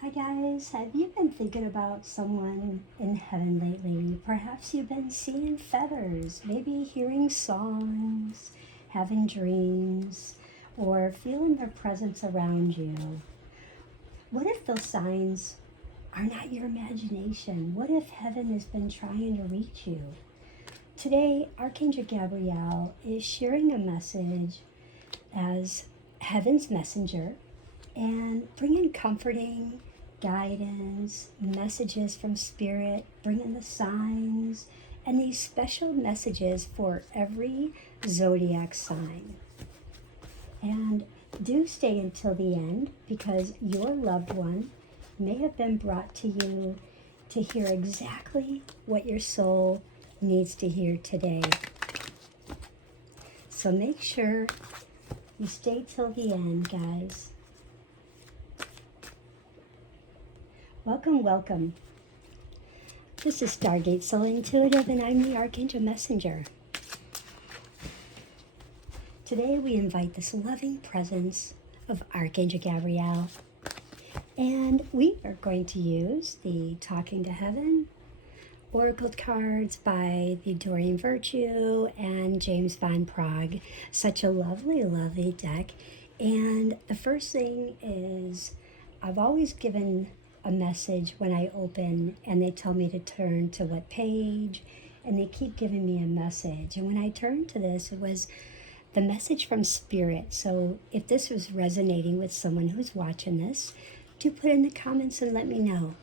Hi guys, have you been thinking about someone in heaven lately? Perhaps you've been seeing feathers, maybe hearing songs, having dreams, or feeling their presence around you. What if those signs are not your imagination? What if heaven has been trying to reach you? Today, Archangel Gabriel is sharing a message as heaven's messenger and bringing comforting guidance, messages from spirit, bringing the signs, and these special messages for every zodiac sign. And do stay until the end because your loved one may have been brought to you to hear exactly what your soul needs to hear today. So make sure you stay till the end, guys. Welcome, welcome. This is Stargate Soul Intuitive, and I'm the Archangel Messenger. Today we invite this loving presence of Archangel Gabriel, and we are going to use the Talking to Heaven Oracle cards by the Doreen Virtue and James von Praagh. Such a lovely, lovely deck. And the first thing is, I've always given a message when I open and they tell me to turn to what page, and they keep giving me a message. And when I turned to this, it was the message from Spirit. So if this was resonating with someone who's watching this, do put in the comments and let me know.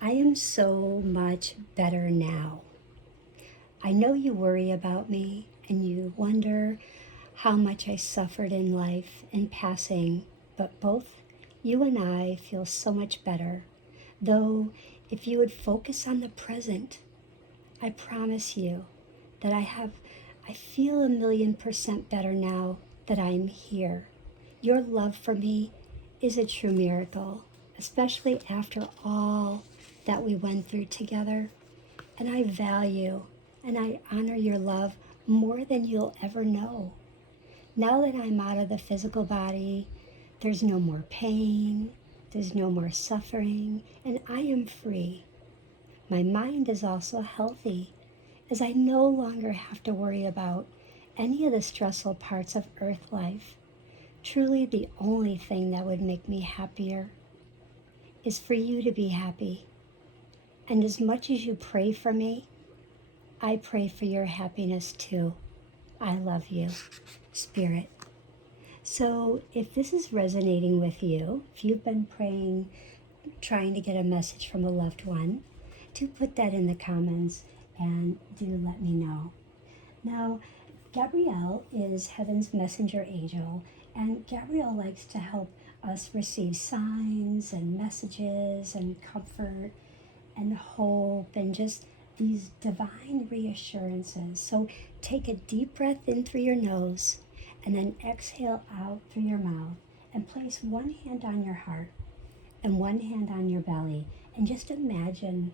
I am so much better now. I know you worry about me and you wonder how much I suffered in life and passing, but both you and I feel so much better. Though, if you would focus on the present, I promise you that I feel 1,000,000% better now that I'm here. Your love for me is a true miracle, especially after all that we went through together. And I value and I honor your love more than you'll ever know. Now that I'm out of the physical body, there's no more pain, there's no more suffering, and I am free. My mind is also healthy, as I no longer have to worry about any of the stressful parts of earth life. Truly, the only thing that would make me happier is for you to be happy. And as much as you pray for me, I pray for your happiness too. I love you, Spirit. So if this is resonating with you, if you've been praying, trying to get a message from a loved one, do put that in the comments and do let me know. Now, Gabrielle is Heaven's messenger angel, and Gabrielle likes to help us receive signs and messages and comfort and hope and just these divine reassurances. So take a deep breath in through your nose and then exhale out through your mouth and place one hand on your heart and one hand on your belly, and just imagine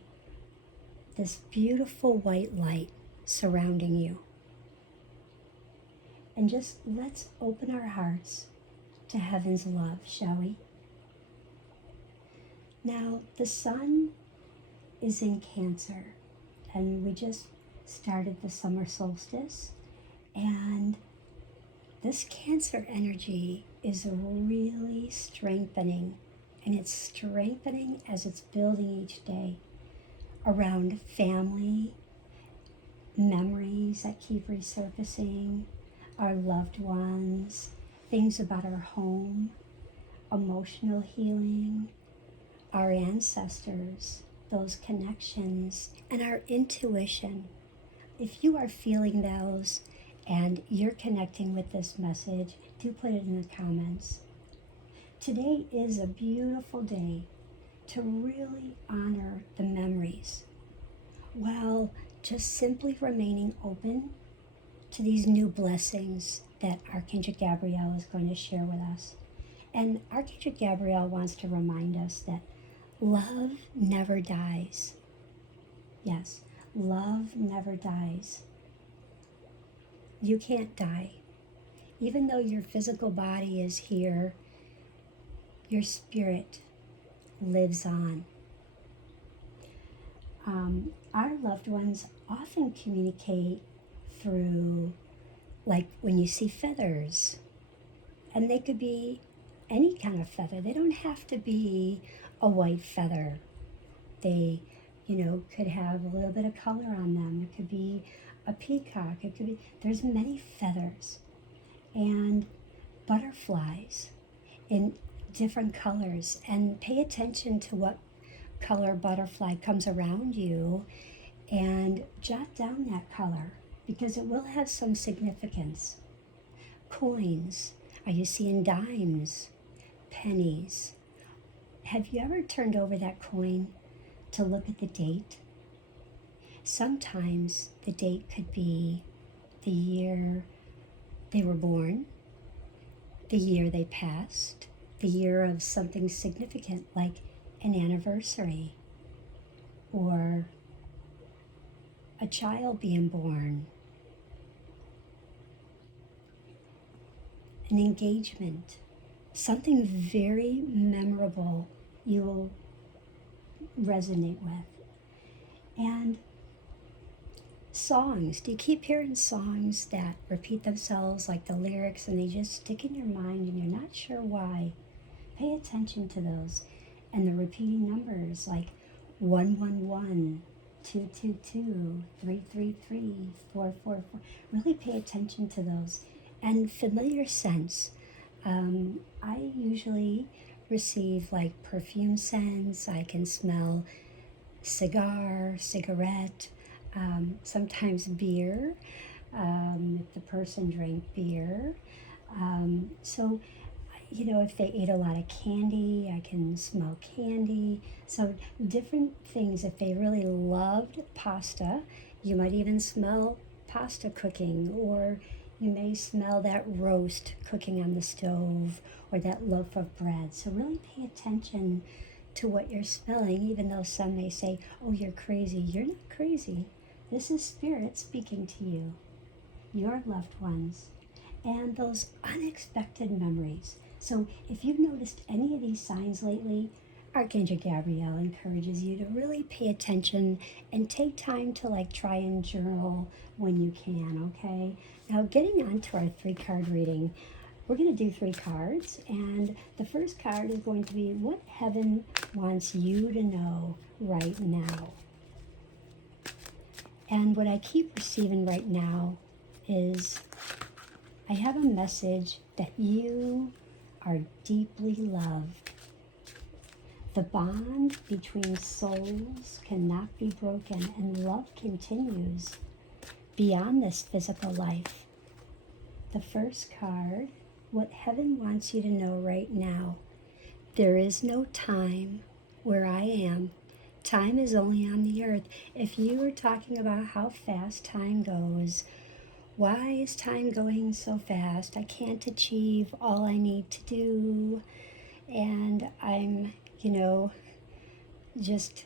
this beautiful white light surrounding you. And just let's open our hearts to heaven's love, shall we? Now, the sun is in Cancer, and we just started the summer solstice, and this Cancer energy is really strengthening, and it's strengthening as it's building each day around family, memories that keep resurfacing, our loved ones, things about our home, emotional healing, our ancestors, those connections, and our intuition. If you are feeling those and you're connecting with this message, do put it in the comments. Today is a beautiful day to really honor the memories while just simply remaining open to these new blessings that Archangel Gabriel is going to share with us. And Archangel Gabriel wants to remind us that love never dies. Yes, love never dies. You can't die. Even though your physical body is here, your spirit lives on. Our loved ones often communicate through, like when you see feathers, and they could be any kind of feather. They don't have to be a white feather. They, could have a little bit of color on them. It could be a peacock. There's many feathers. And butterflies in different colors. And pay attention to what color butterfly comes around you and jot down that color because it will have some significance. Coins. Are you seeing dimes? Pennies? Have you ever turned over that coin to look at the date? Sometimes the date could be the year they were born, the year they passed, the year of something significant like an anniversary or a child being born, an engagement, something very memorable you will resonate with. And songs, do you keep hearing songs that repeat themselves like the lyrics and they just stick in your mind and you're not sure why? Pay attention to those and the repeating numbers like 111, 222, 333, 444. Really pay attention to those. And familiar scents. I usually receive like perfume scents. I can smell cigarette, sometimes beer, if the person drank beer. So, if they ate a lot of candy, I can smell candy. So different things. If they really loved pasta, you might even smell pasta cooking, or you may smell that roast cooking on the stove or that loaf of bread. So really pay attention to what you're smelling, even though some may say, oh, you're crazy. You're not crazy. This is spirit speaking to you, your loved ones, and those unexpected memories. So if you've noticed any of these signs lately, Archangel Gabriel encourages you to really pay attention and take time to try and journal when you can, okay? Now getting on to our 3-card reading, we're going to do 3 cards, and the first card is going to be what heaven wants you to know right now. And what I keep receiving right now is I have a message that you are deeply loved. The bond between souls cannot be broken, and love continues beyond this physical life. The first card, what heaven wants you to know right now. There is no time where I am. Time is only on the earth. If you were talking about how fast time goes, why is time going so fast? I can't achieve all I need to do. And I'm, just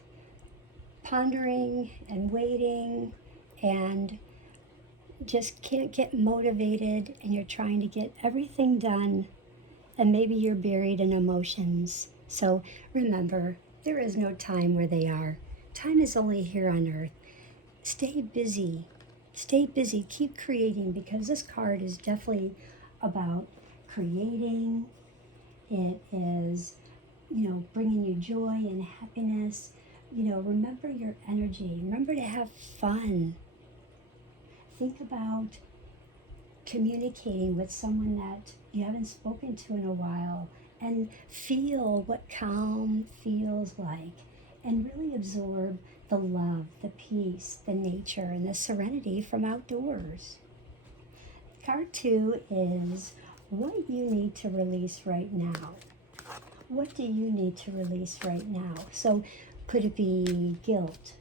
pondering and waiting and just can't get motivated, and you're trying to get everything done, and maybe you're buried in emotions. So remember, there is no time where they are. Time is only here on earth. Stay busy. Stay busy. Keep creating, because this card is definitely about creating. It is, bringing you joy and happiness. Remember your energy. Remember to have fun. Think about communicating with someone that you haven't spoken to in a while, and feel what calm feels like, and really absorb the love, the peace, the nature, and the serenity from outdoors. Card 2 is what you need to release right now. What do you need to release right now? So could it be guilt?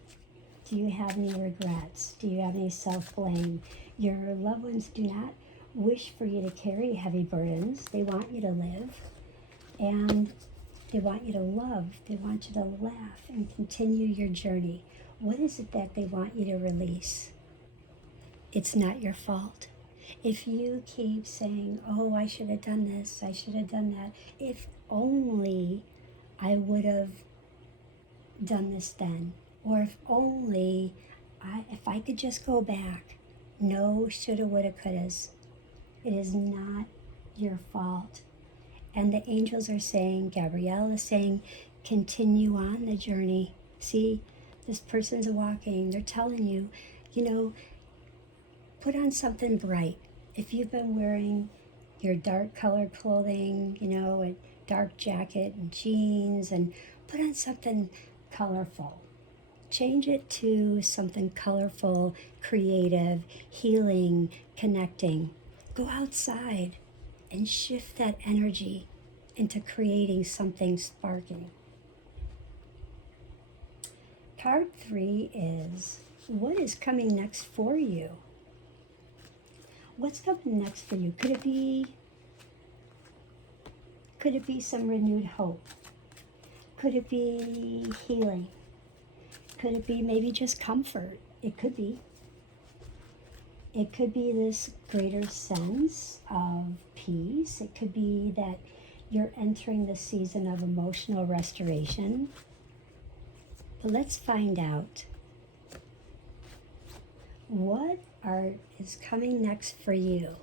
Do you have any regrets? Do you have any self-blame? Your loved ones do not wish for you to carry heavy burdens. They want you to live, and they want you to love. They want you to laugh and continue your journey. What is it that they want you to release? It's not your fault. If you keep saying, I should have done this, I should have done that, if only I would have done this then. Or if only, if I could just go back. No shoulda, woulda, couldas. It is not your fault. And the angels are saying, Gabrielle is saying, continue on the journey. See, this person's walking. They're telling you, put on something bright. If you've been wearing your dark colored clothing, a dark jacket and jeans, and put on something colorful. Change it to something colorful, creative, healing, connecting. Go outside and shift that energy into creating something sparking. Card 3 is, what is coming next for you? What's coming next for you? Could it be some renewed hope? Could it be healing? Could it be maybe just comfort? It could be. It could be this greater sense of peace. It could be that you're entering the season of emotional restoration. But let's find out what is coming next for you.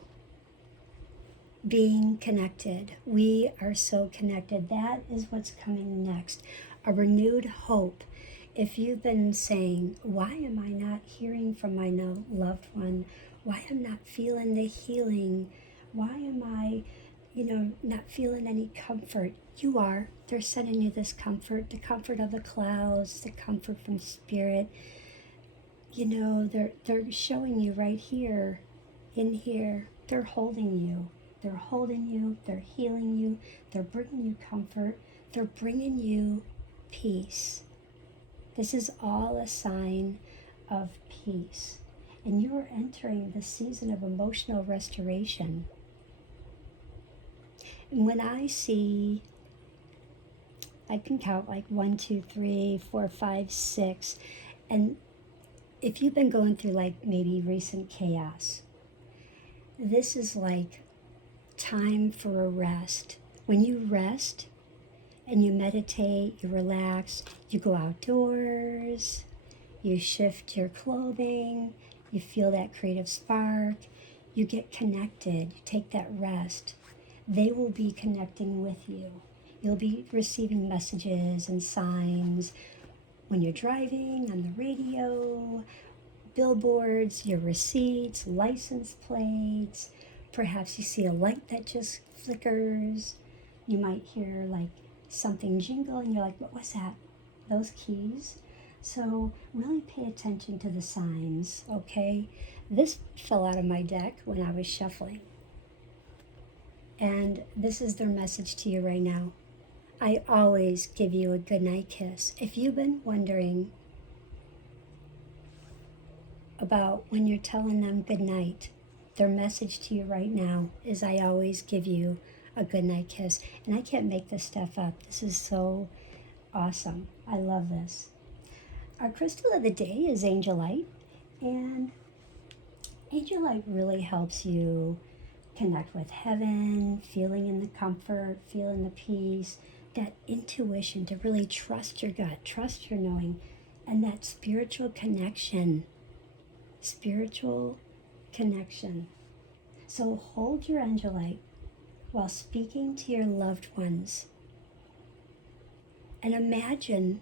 Being connected. We are so connected. That is what's coming next. A renewed hope. If you've been saying, why am I not hearing from my loved one? Why am I not feeling the healing? Why am I, not feeling any comfort? You are. They're sending you this comfort, the comfort of the clouds, the comfort from spirit. They're showing you right here, in here. They're holding you. They're holding you. They're healing you. They're bringing you comfort. They're bringing you peace. This is all a sign of peace. And you are entering the season of emotional restoration. And when I see, I can count like 1, 2, 3, 4, 5, 6. And if you've been going through like maybe recent chaos, this is like time for a rest. When you rest, and you meditate, you relax, you go outdoors, you shift your clothing, you feel that creative spark, you get connected, you take that rest. They will be connecting with you. You'll be receiving messages and signs when you're driving, on the radio, billboards, your receipts, license plates. Perhaps you see a light that just flickers. You might hear like something jingle and you're like, what was that? Those keys? So really pay attention to the signs, okay? This fell out of my deck when I was shuffling. And this is their message to you right now. I always give you a goodnight kiss. If you've been wondering about when you're telling them goodnight, their message to you right now is I always give you a goodnight kiss. And I can't make this stuff up. This is so awesome. I love this. Our crystal of the day is Angelite. And Angelite really helps you connect with heaven, feeling in the comfort, feeling the peace, that intuition to really trust your gut, trust your knowing, and that spiritual connection. Spiritual connection. So hold your Angelite while speaking to your loved ones. And imagine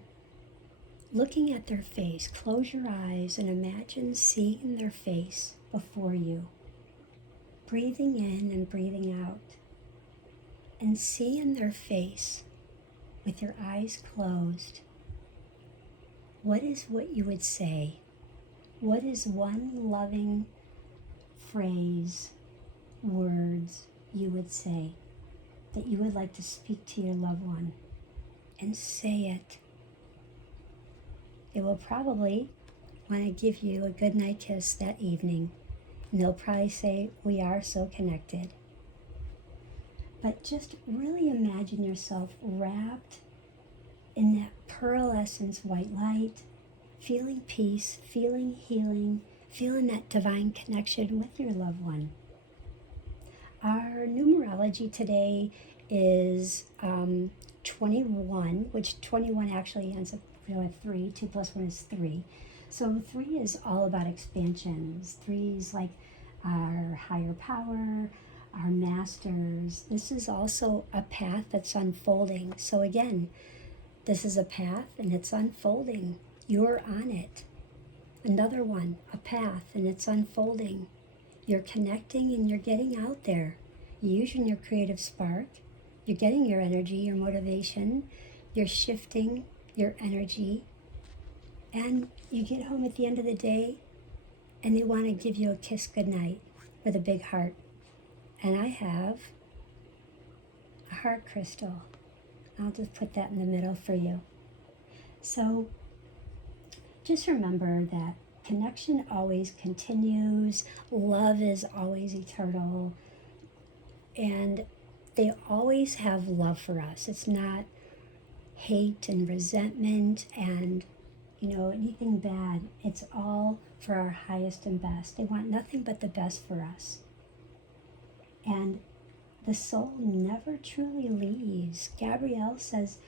looking at their face. Close your eyes and imagine seeing their face before you. Breathing in and breathing out. And seeing their face with your eyes closed. What is what you would say? What is one loving phrase, words you would say that you would like to speak to your loved one? And say it. They will probably want to give you a goodnight kiss that evening. And they'll probably say, we are so connected. But just really imagine yourself wrapped in that pearlescence white light, feeling peace, feeling healing, feeling that divine connection with your loved one. Our numerology today is 21, which 21 actually ends up We have 3. 2 plus 1 is 3. So 3 is all about expansions. 3 is like our higher power, our masters. This is also a path that's unfolding. So again, this is a path and it's unfolding. You're on it. Another one, a path, and it's unfolding. You're connecting and you're getting out there. You're using your creative spark. You're getting your energy, your motivation. You're shifting your energy. And you get home at the end of the day and they want to give you a kiss goodnight with a big heart. And I have a heart crystal. I'll just put that in the middle for you. So just remember that connection always continues. Love is always eternal. And they always have love for us. It's not hate and resentment and, anything bad. It's all for our highest and best. They want nothing but the best for us. And the soul never truly leaves. Gabrielle says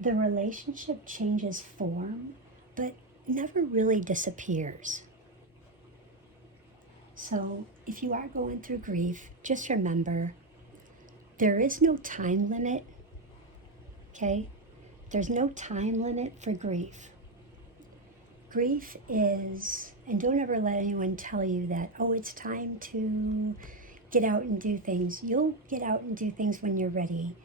the relationship changes form, but never really disappears. So if you are going through grief, just remember there is no time limit, okay? There's no time limit for grief. Grief is, and don't ever let anyone tell you that, oh, it's time to get out and do things. You'll get out and do things when you're ready.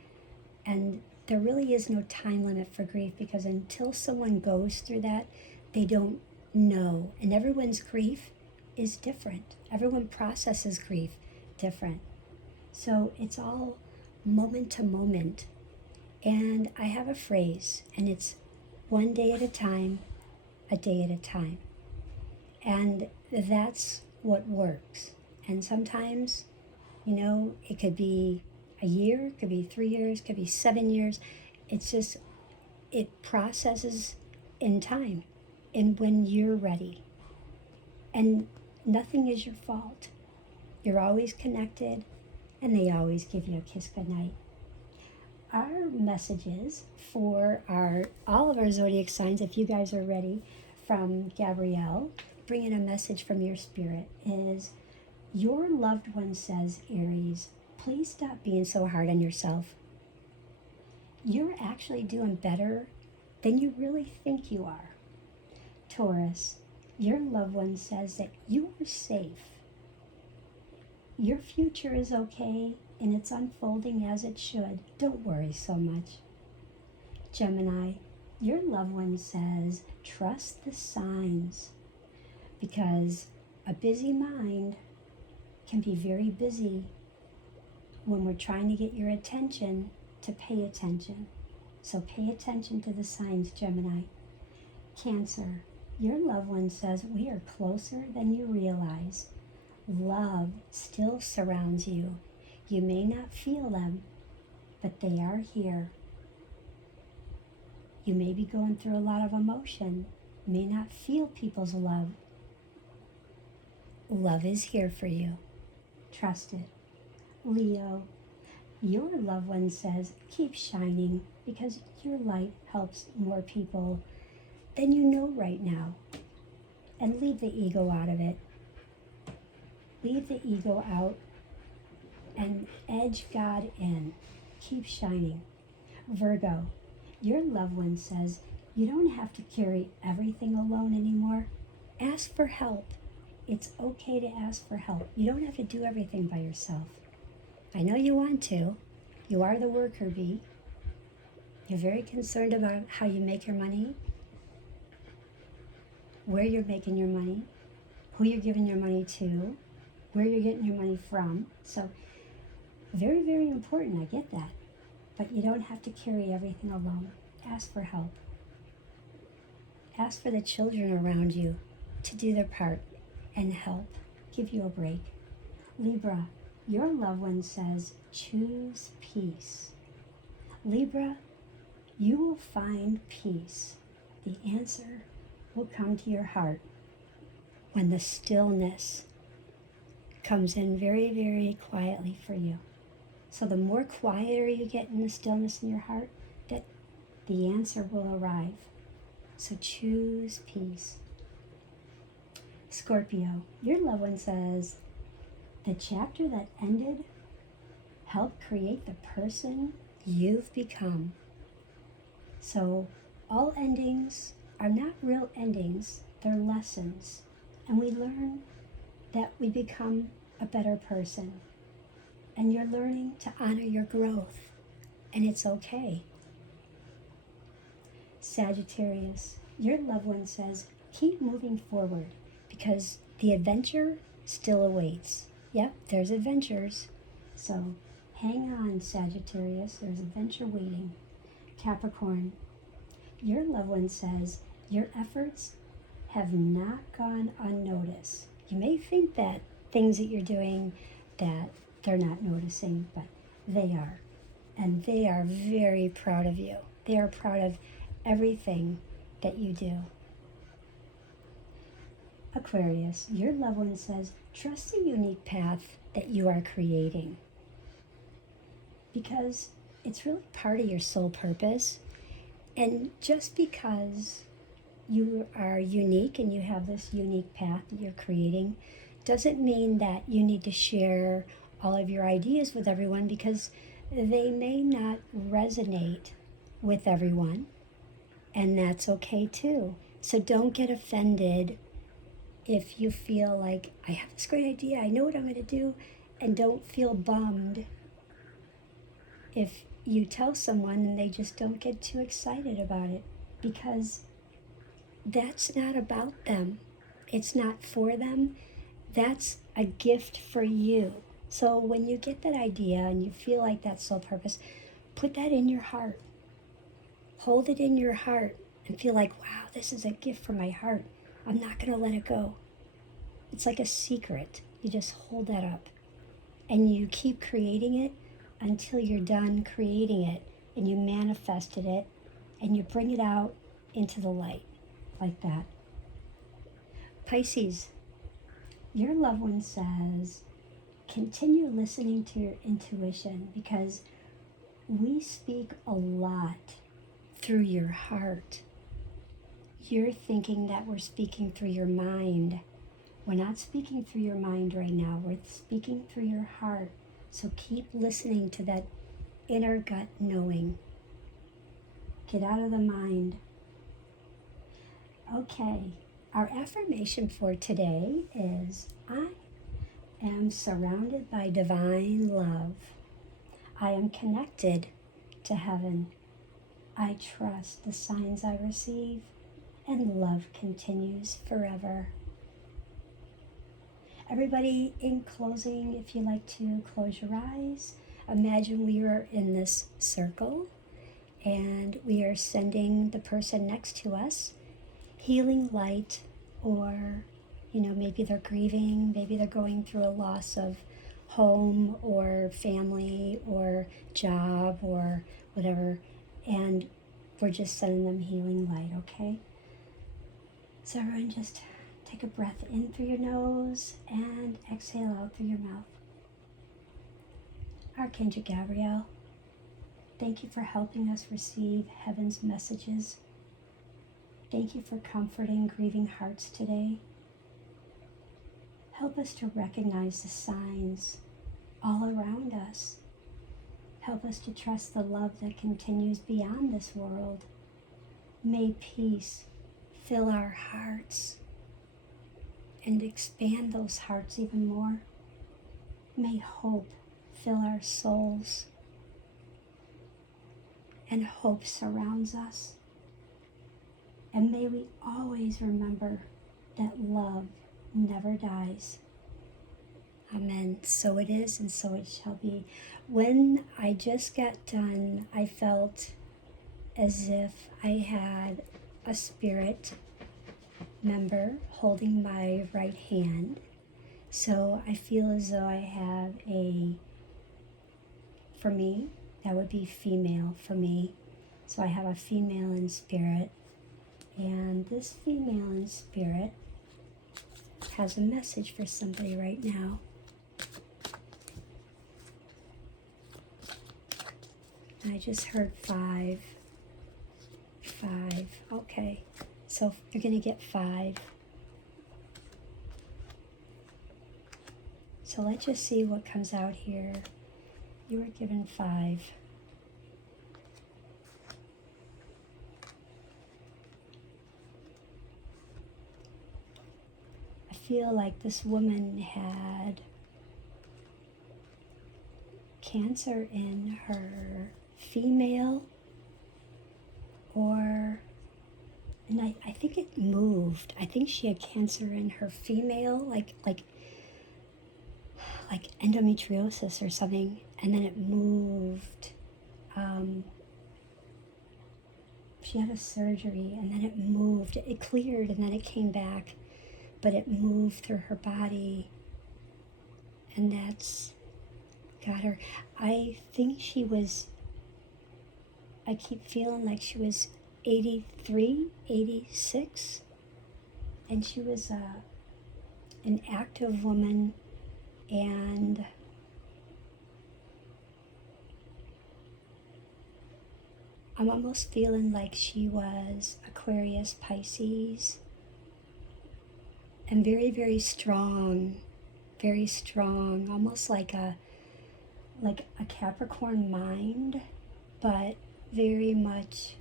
And there really is no time limit for grief, because until someone goes through that, they don't know. And everyone's grief is different. Everyone processes grief different. So it's all moment to moment. And I have a phrase, and it's one day at a time, a day at a time. And that's what works. And sometimes, it could be a year, it could be 3 years, it could be 7 years. It's just, it processes in time and when you're ready. And nothing is your fault. You're always connected, and they always give you a kiss goodnight. Our messages for all of our zodiac signs, if you guys are ready, from Gabrielle, bringing a message from your spirit, is your loved one says, Aries, please stop being so hard on yourself. You're actually doing better than you really think you are. Taurus, your loved one says that you are safe. Your future is okay and it's unfolding as it should. Don't worry so much. Gemini, your loved one says, trust the signs, because a busy mind can be very busy when we're trying to get your attention to pay attention. So pay attention to the signs, Gemini. Cancer, your loved one says, we are closer than you realize. Love still surrounds you. You may not feel them, but they are here. You may be going through a lot of emotion, may not feel people's love. Love is here for you. Trust it. Leo, your loved one says, keep shining, because your light helps more people than you know right now. And leave the ego out of it. Leave the ego out and edge God in. Keep shining. Virgo, your loved one says, you don't have to carry everything alone anymore. Ask for help. It's okay to ask for help. You don't have to do everything by yourself. I know you want to. You are the worker bee. You're very concerned about how you make your money, where you're making your money, who you're giving your money to, where you're getting your money from. So very, very important. I get that. But you don't have to carry everything alone. Ask for help. Ask for the children around you to do their part and help. Give you a break. Libra, your loved one says, choose peace. Libra, you will find peace. The answer will come to your heart when the stillness comes in very, very quietly for you. So the more quieter you get in the stillness in your heart, that the answer will arrive. So choose peace. Scorpio, your loved one says, the chapter that ended helped create the person you've become. So all endings are not real endings, they're lessons. And we learn that we become a better person. And you're learning to honor your growth. And it's okay. Sagittarius, your loved one says, keep moving forward because the adventure still awaits. Yep, there's adventures. So hang on, Sagittarius, there's adventure waiting. Capricorn, your loved one says, your efforts have not gone unnoticed. You may think that things that you're doing that they're not noticing, but they are. And they are very proud of you. They are proud of everything that you do. Aquarius, your loved one says, trust the unique path that you are creating because it's really part of your soul purpose. And just because you are unique and you have this unique path that you're creating doesn't mean that you need to share all of your ideas with everyone because they may not resonate with everyone, and that's okay too. So don't get offended if you feel like, I have this great idea, I know what I'm going to do, and don't feel bummed if you tell someone and they just don't get too excited about it, because that's not about them. It's not for them. That's a gift for you. So when you get that idea and you feel like that's soul purpose, put that in your heart. Hold it in your heart and feel like, wow, this is a gift from my heart. I'm not going to let it go. It's like a secret. You just hold that up and you keep creating it until you're done creating it and you manifested it and you bring it out into the light like that. Pisces, your loved one says, continue listening to your intuition because we speak a lot through your heart. You're thinking that we're speaking through your mind. We're not speaking through your mind right now. We're speaking through your heart. So keep listening to that inner gut knowing. Get out of the mind. Okay, our affirmation for today is, I am surrounded by divine love. I am connected to heaven. I trust the signs I receive, and love continues forever. Everybody, in closing, if you like to close your eyes, imagine we are in this circle and we are sending the person next to us healing light, or maybe they're grieving, maybe they're going through a loss of home or family or job or whatever, and we're just sending them healing light, okay? So everyone just take a breath in through your nose and exhale out through your mouth. Archangel Gabriel, thank you for helping us receive heaven's messages. Thank you for comforting grieving hearts today. Help us to recognize the signs all around us. Help us to trust the love that continues beyond this world. May peace fill our hearts and expand those hearts even more. May hope fill our souls, and hope surrounds us. And may we always remember that love never dies. Amen. So it is, and so it shall be. When I just got done, I felt as if I had a spirit member holding my right hand. So I feel as though I have for me, that would be female for me. So I have a female in spirit. And this female in spirit has a message for somebody right now. I just heard 5. Okay. So you're going to get 5. So let's just see what comes out here. You were given 5. I feel like this woman had Cancer in her female, and I think it moved. I think she had Cancer in her female, like endometriosis or something, and then it moved. She had a surgery, and then it moved. It cleared, and then it came back, but it moved through her body, and that's got her. I think she was, I keep feeling like she was 83, 86, and she was an active woman, and I'm almost feeling like she was Aquarius, Pisces, and very, very strong, almost like a Capricorn mind, but very much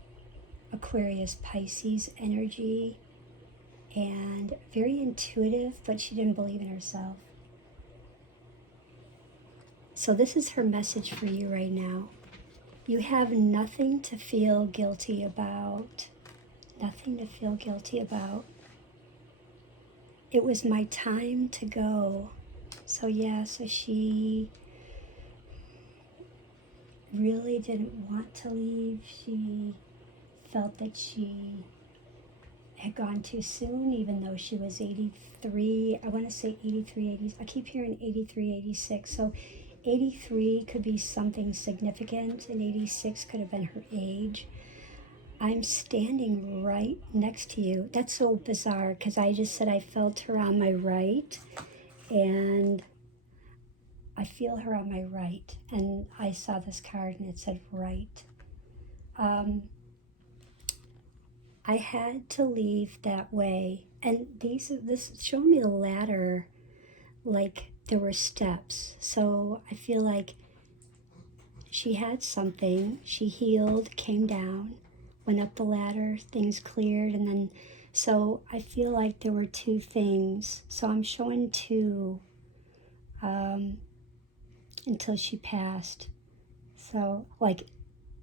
Aquarius, Pisces energy, and very intuitive, but she didn't believe in herself. So this is her message for you right now. You have nothing to feel guilty about. Nothing to feel guilty about. It was my time to go. So yeah, so she really didn't want to leave. She felt that she had gone too soon, even though she was 83. I want to say 83, 80. I keep hearing 83, 86. So 83 could be something significant, and 86 could have been her age. I'm standing right next to you. That's so bizarre, because I just said I felt her on my right, and I feel her on my right, and I saw this card and it said right. I had to leave that way, and this showed me the ladder, like there were steps. So I feel like she had something, she healed, came down, went up the ladder, things cleared, and then, so I feel like there were 2 things. So I'm showing 2 until she passed. So like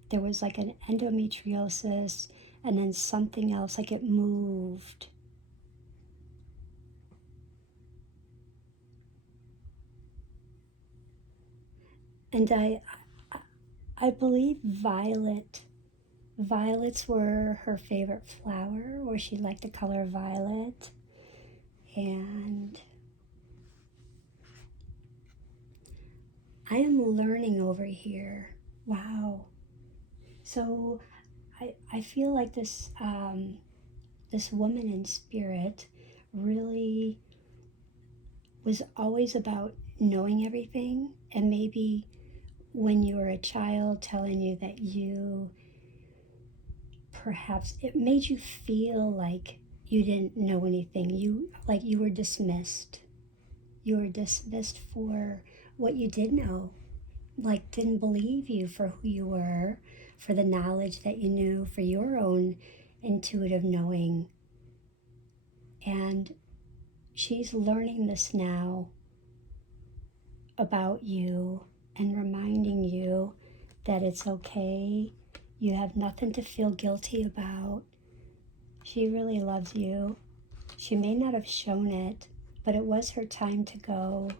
there was like an endometriosis, and then something else, like it moved. And I believe violets were her favorite flower, or she liked the color violet. And I am learning over here. Wow. So I feel like this this woman in spirit really was always about knowing everything, and maybe when you were a child telling you that you, perhaps it made you feel like you didn't know anything. You were dismissed. You were dismissed for what you did know, like didn't believe you for who you were, for the knowledge that you knew, for your own intuitive knowing. And she's learning this now about you and reminding you that it's okay. You have nothing to feel guilty about. She really loves you. She may not have shown it, but it was her time to go.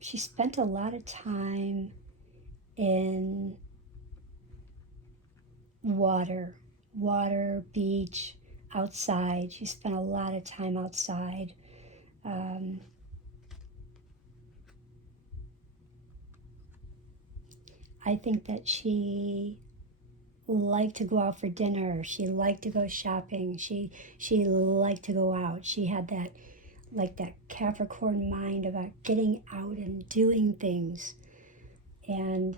She spent a lot of time in water, beach, outside. She spent a lot of time outside. I think that she liked to go out for dinner. She liked to go shopping. She liked to go out. She had that, like that Capricorn mind about getting out and doing things. And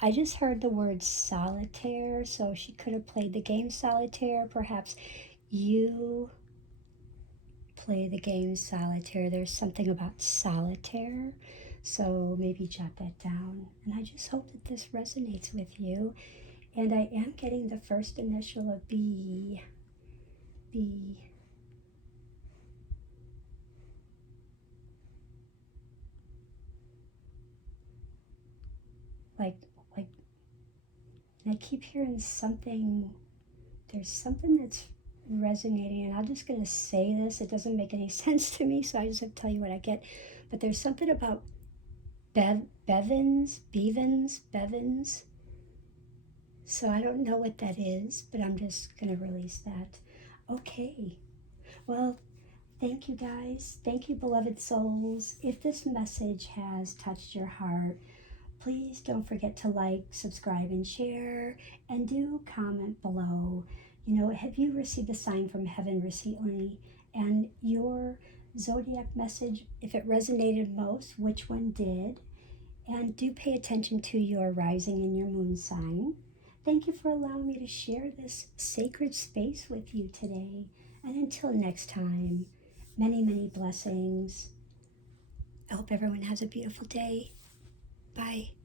I just heard the word solitaire, so she could have played the game solitaire. Perhaps you play the game solitaire. There's something about solitaire, so maybe jot that down. And I just hope that this resonates with you. And I am getting the first initial of B. B. Like, and I keep hearing something, there's something that's resonating, and I'm just going to say this. It doesn't make any sense to me, so I just have to tell you what I get. But there's something about Bevins. So I don't know what that is, but I'm just going to release that. Okay. Well, thank you guys. Thank you, beloved souls. If this message has touched your heart, please don't forget to like, subscribe, and share, and do comment below. You know, have you received a sign from heaven recently? And your zodiac message, if it resonated most, which one did? And do pay attention to your rising and your moon sign. Thank you for allowing me to share this sacred space with you today. And until next time, many, many blessings. I hope everyone has a beautiful day. Bye.